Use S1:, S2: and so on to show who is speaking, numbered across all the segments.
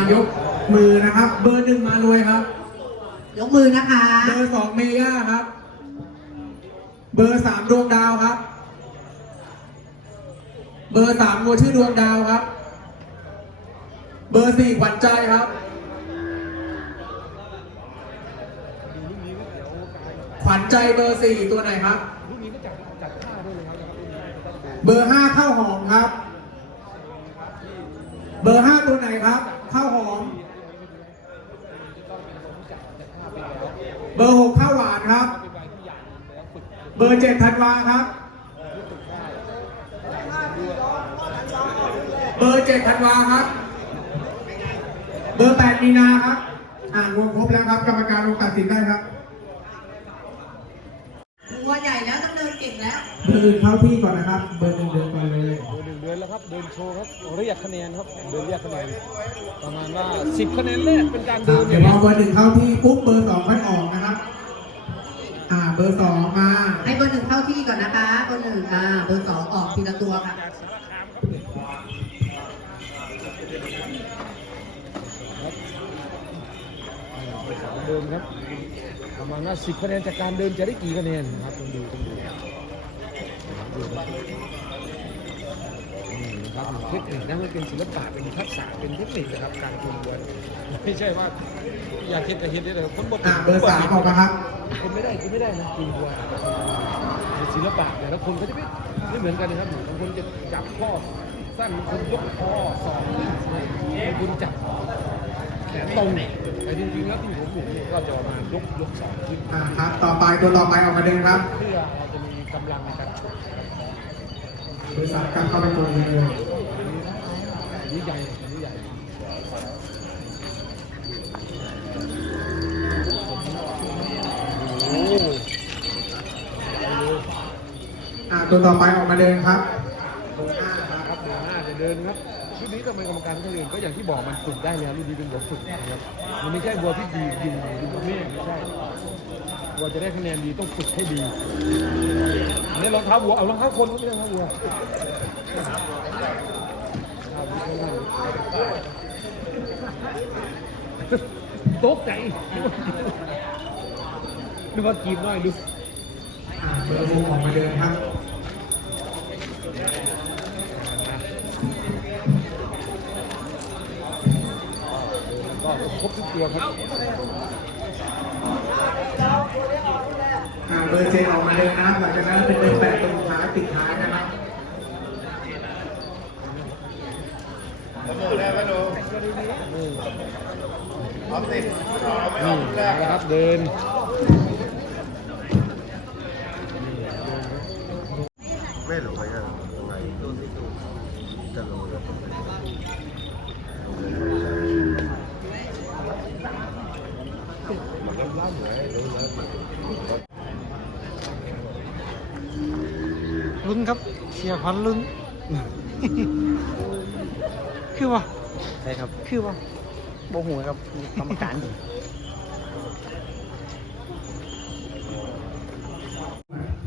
S1: ายกมือนะครับ เบอร์หนึ่งมารวยครับ
S2: ยกมือนะคะ
S1: เบอร์สองเมย่าครับ เบอร์สามดวงดาวครับ เบอร์สามงัวชื่อดวงดาวครับ เบอร์สี่ขวัญใจครับ ขวัญใจเบอร์สี่ตัวไหนครับ เบอร์ห้าข้าวหอมครับ เบอร์ห้าตัวไหนครับ ข้าวหอม เบอร์หกข้าวหวานครับ เบอร์เจ็ดธันวาครับ เบอร์เจ็ดธันวาครับ เบอร์แปดมีนาครับ อ่านวงครบแล้วครับ กรรมการลงตัดสินได้ครับ
S2: ตัวใหญ่แล้ว ต้องเดินเก่งแล้ว
S1: เบอร์อื่นเข้าที่ก่อนนะครับ เบอร์หนึ่งเดินก่อนเลย
S3: เดินหนึ่งเดินแล้วครับเดินโชว์ครับเรียกคะแนนครับเดินเรียกคะแนนประมาณว่า10คะแนนแรกเป็นการเดิน
S1: เดี๋ยวพอเบอร์หนึ่งเข้าที่ปุ๊บเบอร์สองค่อยออกนะครับ อ่าเบอร์สองมา
S2: ให้เบอร์หนึ่งเข้าที่ก่อนนะคะเบอร์หนึ่งอ่าเบอร์สองออกทีละตัวค่ะ
S3: เดินครับประมาณว่า10คะแนนจากการเดินจะได้กี่คะแนนนะครับต้องดูต้องดู ดูนะครับนี่นะครับเทคนิคนะมันเป็นศิลปะเป็นทักษะเป็นเทคนิคนะครับการชมวัวไม่ใช่ว่าอยากเห็นแต่เห็นได้เลยคนบอก
S1: เบอร์สามออกมาครับ
S3: คนไม่ได้คือไม่ได้นะกินวัวเป็นศิลปะแต่ละคนก็จะไม่ไม่เหมือนกันนะครับบางคนจะจับข้อสั้นบางคนยกคอสองบางคนจับ แขนตรงแต่จริงๆแล้วที่ผมผมเนี่ยก็จะประมาณยกยกสองขึ้น
S1: อ่าครับ ต่อไปตัวต่อไปออกมาเดินครับ
S3: เพื่อเราจะมีกำลังในการชก
S1: เบร์สามกลับเข้าไปตัวนี้เลย
S3: อันนี้ใหญ่อันนี้ใหญ่โอ้
S1: อ่าตัวต่อไปออกมาเดินครับอร์ห้าครับ
S3: ครับ เดินหน้าจะเดินครับชุดนี้ทำไมกรรมการเขาเรียนก็อย่างที่บอกมันฝึกได้แล้วรุ่นนี้เป็นวัวฝึกนะครับมันไม่ใช่วัวที่ดีอยู่อยู่กับแม่ไม่ใช่วัวจะได้คะแนนดีต้องฝึกให้ดีอันนี้รองเท้าวัวเอารองเท้าคนก็ไม่ใช่รองเท้าวัวตกใจนึกว่ากีบน้อยดู
S1: เบอร์หกออกมาเดินครับ
S3: ครบทุกตัวครับ
S1: อ่าเบอร์เจ็ดออกมาเดินนะครับหลังจากนั้นเป็นเบอร์แปดตรงท้ายปิดท้ายนะครับ
S3: นี่นี่นะครับเดิน
S4: ไม่รู้เหมือนกันทำไมจะรู้เลย
S5: ลุ้นครับ เสียขวัญลุ้น คือว่า
S4: ใช่ครับ
S5: คือว่าโมโหครับกรรมการ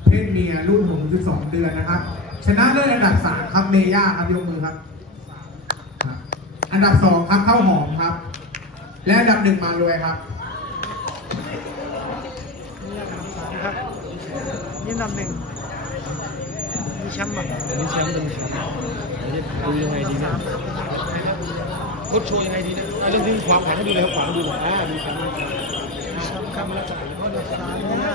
S1: เพศเมียรุ่น62เดือนนะครับ ชนะเลิศอันดับ 3 ครับเมย่าครับยกมือครับ อันดับ 2 ครับข้าวหอมครับ และอันดับหนึ่งมารวยครับ
S5: ครับนี่อันดับหนึ่งมีแชมป์อะ
S3: อันนี้แชมป์เป็นแชมป์อันนี้ดูยังไงดีนะพุทโชว์ยังไงดีนะอะเรื่องที่ความแข็งดูเลยครับขวาดูหน่อยอ่าดูแข็งดู
S5: มีแชมป์ครับอันดับสามเนี่ย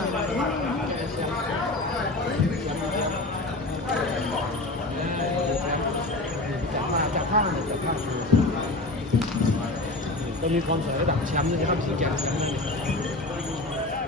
S3: จับมาจับข้างหน่อยจับข้าง ก็มีความสวยระดับแชมป์ด้วยนะครับสี่แกนแชมป์นั่นเอง